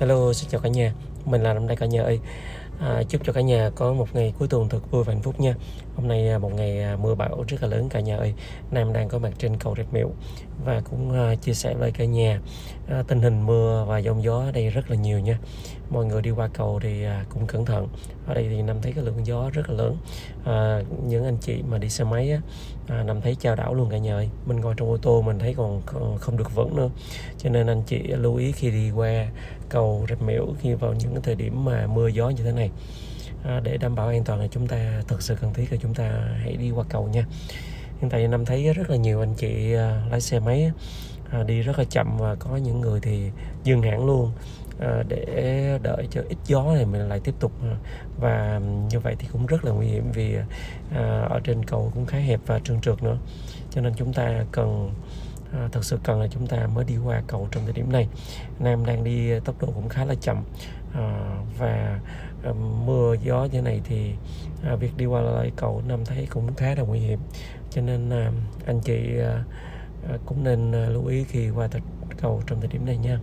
Hello, xin chào cả nhà. Mình là Năm Đây cả nhà ơi. Chúc cho cả nhà có một ngày cuối tuần thật vui và hạnh phúc nha. Hôm nay một ngày mưa bão rất là lớn cả nhà ơi. Nam đang có mặt trên cầu Rạch Miễu và cũng chia sẻ với cả nhà tình hình mưa và giông gió ở đây rất là nhiều nha. Mọi người đi qua cầu thì cũng cẩn thận. Ở đây thì Nam thấy cái lượng gió rất là lớn. Những anh chị mà đi xe máy á, Nam thấy chao đảo luôn cả nhà ơi. Mình ngồi trong ô tô mình thấy còn không được vững nữa. Cho nên anh chị lưu ý khi đi qua cầu Rạch Miễu khi vào những cái thời điểm mà mưa gió như thế này, để đảm bảo an toàn là chúng ta thực sự cần thiết là chúng ta hãy đi qua cầu nha. Hiện tại Năm thấy rất là nhiều anh chị lái xe máy đi rất là chậm và có những người thì dừng hẳn luôn để đợi cho ít gió thì mình lại tiếp tục, và như vậy thì cũng rất là nguy hiểm vì ở trên cầu cũng khá hẹp và trơn trượt nữa, cho nên chúng ta cần thật sự cần là chúng ta mới đi qua cầu trong thời điểm này. Nam đang đi tốc độ cũng khá là chậm, và mưa gió như thế này thì việc đi qua lại cầu Nam thấy cũng khá là nguy hiểm, cho nên anh chị cũng nên lưu ý khi qua cầu trong thời điểm này nha.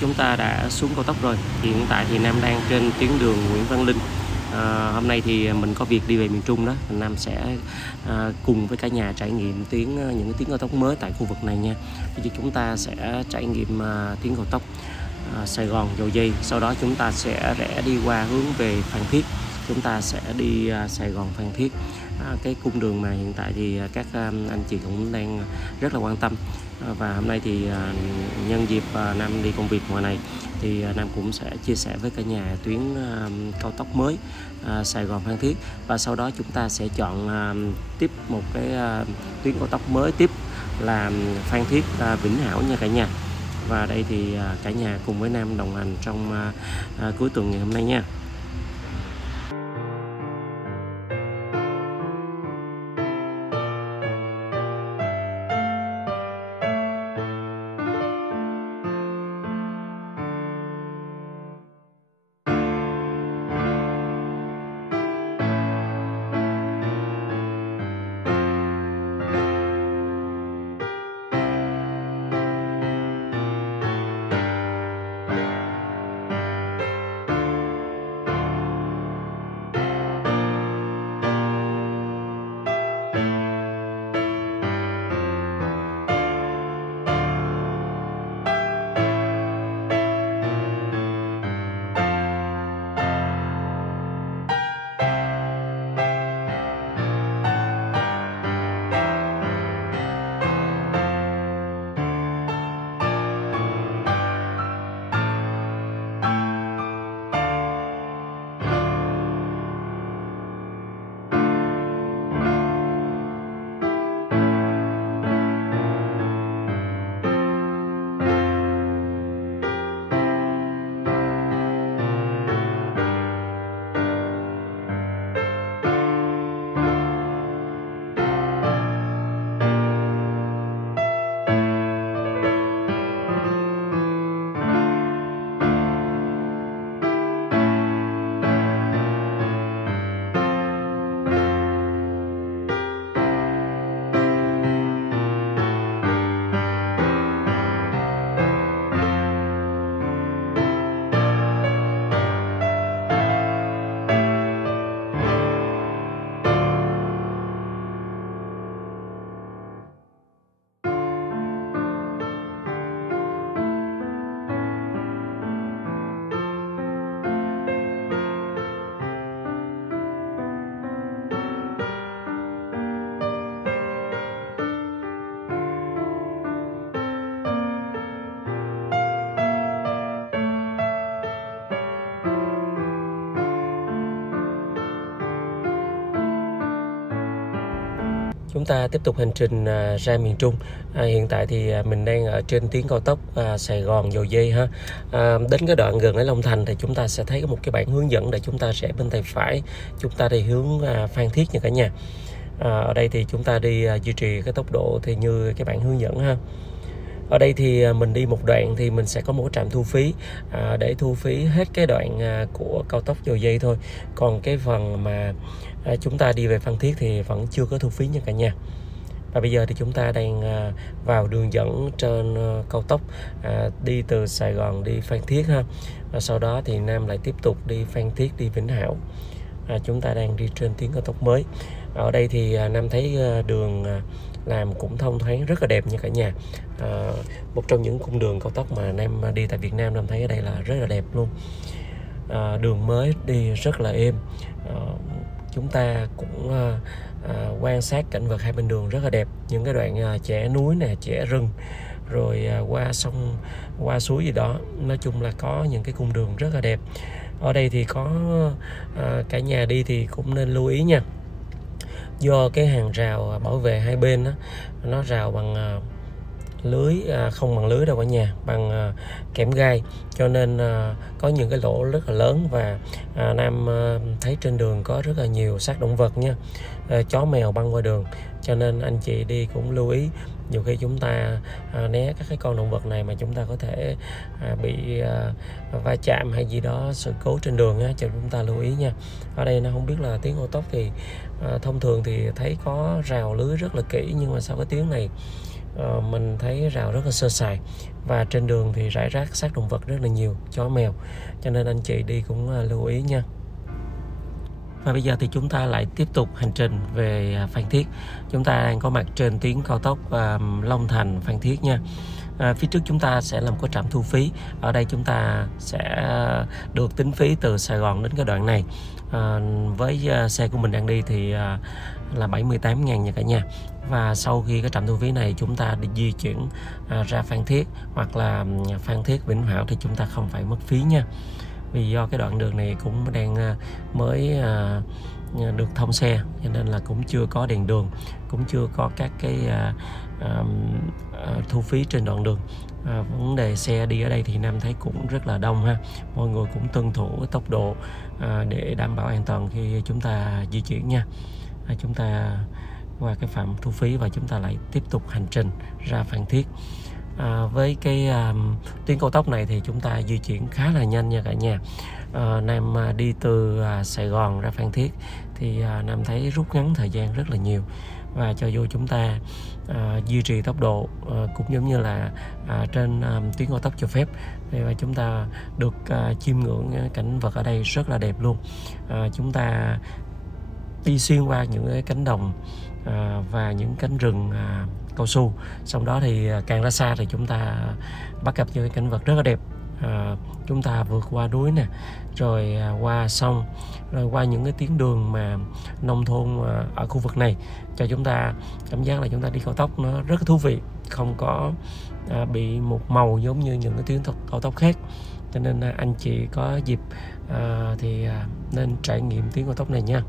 chúng ta đã xuống cao tốc rồi. Hiện tại thì Nam đang trên tuyến đường Nguyễn Văn Linh. Hôm nay thì mình có việc đi về miền Trung đó, Nam sẽ cùng với cả nhà trải nghiệm những cái tuyến cao tốc mới tại khu vực này nha. Bây giờ chúng ta sẽ trải nghiệm tuyến cao tốc Sài Gòn Dầu Giây, sau đó chúng ta sẽ rẽ đi qua hướng về Phan Thiết. Chúng ta sẽ đi Sài Gòn Phan Thiết, cái cung đường mà hiện tại thì các anh chị cũng đang rất là quan tâm. Và hôm nay thì nhân dịp Nam đi công việc ngoài này thì Nam cũng sẽ chia sẻ với cả nhà tuyến cao tốc mới Sài Gòn Phan Thiết, và sau đó chúng ta sẽ chọn tiếp một cái tuyến cao tốc mới tiếp là Phan Thiết Vĩnh Hảo nha cả nhà. Và đây thì cả nhà cùng với Nam đồng hành trong cuối tuần ngày hôm nay nha. Chúng ta tiếp tục hành trình ra miền Trung. Hiện tại thì mình đang ở trên tuyến cao tốc Sài Gòn Dầu Giây ha. Đến cái đoạn gần ở Long Thành thì chúng ta sẽ thấy có một cái bảng hướng dẫn để chúng ta rẽ bên tay phải. Chúng ta đi hướng Phan Thiết nha cả nhà. Ở đây thì chúng ta đi duy trì cái tốc độ thì như cái bảng hướng dẫn ha. Ở đây thì mình đi một đoạn thì mình sẽ có một trạm thu phí để thu phí hết cái đoạn của cao tốc Dầu Giây thôi. Còn cái phần mà chúng ta đi về Phan Thiết thì vẫn chưa có thu phí nha cả nhà. Và bây giờ thì chúng ta đang vào đường dẫn trên cao tốc đi từ Sài Gòn đi Phan Thiết ha. Và sau đó thì Nam lại tiếp tục đi Phan Thiết đi Vĩnh Hảo. Chúng ta đang đi trên tuyến cao tốc mới. Ở đây thì Nam thấy đường làm cũng thông thoáng rất là đẹp nha cả nhà. Một trong những cung đường cao tốc mà Nam đi tại Việt Nam, Nam thấy ở đây là rất là đẹp luôn. Đường mới đi rất là êm. Chúng ta cũng quan sát cảnh vật hai bên đường rất là đẹp. Những cái đoạn chẻ núi nè, chẻ rừng, rồi qua sông, qua suối gì đó. Nói chung là có những cái cung đường rất là đẹp. Ở đây thì có cả nhà đi thì cũng nên lưu ý nha. Do cái hàng rào bảo vệ hai bên đó, nó rào bằng lưới, không bằng lưới đâu cả nhà, bằng kẽm gai, cho nên có những cái lỗ rất là lớn. Và Nam thấy trên đường có rất là nhiều xác động vật nha, chó mèo băng qua đường, cho nên anh chị đi cũng lưu ý. Nhiều khi chúng ta né các cái con động vật này mà chúng ta có thể bị va chạm hay gì đó, sự cố trên đường á, cho chúng ta lưu ý nha. Ở đây nó không biết là tuyến cao tốc thì thông thường thì thấy có rào lưới rất là kỹ, nhưng mà sau cái tuyến này mình thấy rào rất là sơ sài, và trên đường thì rải rác xác động vật rất là nhiều, chó mèo, cho nên anh chị đi cũng lưu ý nha. Và bây giờ thì chúng ta lại tiếp tục hành trình về Phan Thiết. Chúng ta đang có mặt trên tuyến cao tốc Long Thành Phan Thiết nha. Phía trước chúng ta sẽ là một cái trạm thu phí. Ở đây chúng ta sẽ được tính phí từ Sài Gòn đến cái đoạn này. Với xe của mình đang đi thì là 78.000 nha cả nhà. Và sau khi cái trạm thu phí này chúng ta đi di chuyển ra Phan Thiết hoặc là Phan Thiết Vĩnh Hảo thì chúng ta không phải mất phí nha. Vì do cái đoạn đường này cũng đang mới được thông xe, cho nên là cũng chưa có đèn đường, cũng chưa có các cái thu phí trên đoạn đường. Vấn đề xe đi ở đây thì Nam thấy cũng rất là đông ha. Mọi người cũng tuân thủ tốc độ để đảm bảo an toàn khi chúng ta di chuyển nha. Chúng ta qua cái phạm thu phí và chúng ta lại tiếp tục hành trình ra Phan Thiết. Với cái tuyến cao tốc này thì chúng ta di chuyển khá là nhanh nha cả nhà. Nam đi từ Sài Gòn ra Phan Thiết thì Nam thấy rút ngắn thời gian rất là nhiều. Và cho dù chúng ta duy trì tốc độ cũng giống như là trên tuyến cao tốc cho phép, thì chúng ta được chiêm ngưỡng cảnh vật ở đây rất là đẹp luôn. Chúng ta đi xuyên qua những cái cánh đồng và những cánh rừng cao su. Sau đó thì càng ra xa thì chúng ta bắt gặp những cái cảnh vật rất là đẹp. Chúng ta vượt qua núi nè, rồi qua sông, rồi qua những cái tuyến đường mà nông thôn ở khu vực này, cho chúng ta cảm giác là chúng ta đi cao tốc nó rất là thú vị, không có bị một màu giống như những cái tuyến cao tốc khác. Cho nên anh chị có dịp thì nên trải nghiệm tuyến cao tốc này nha.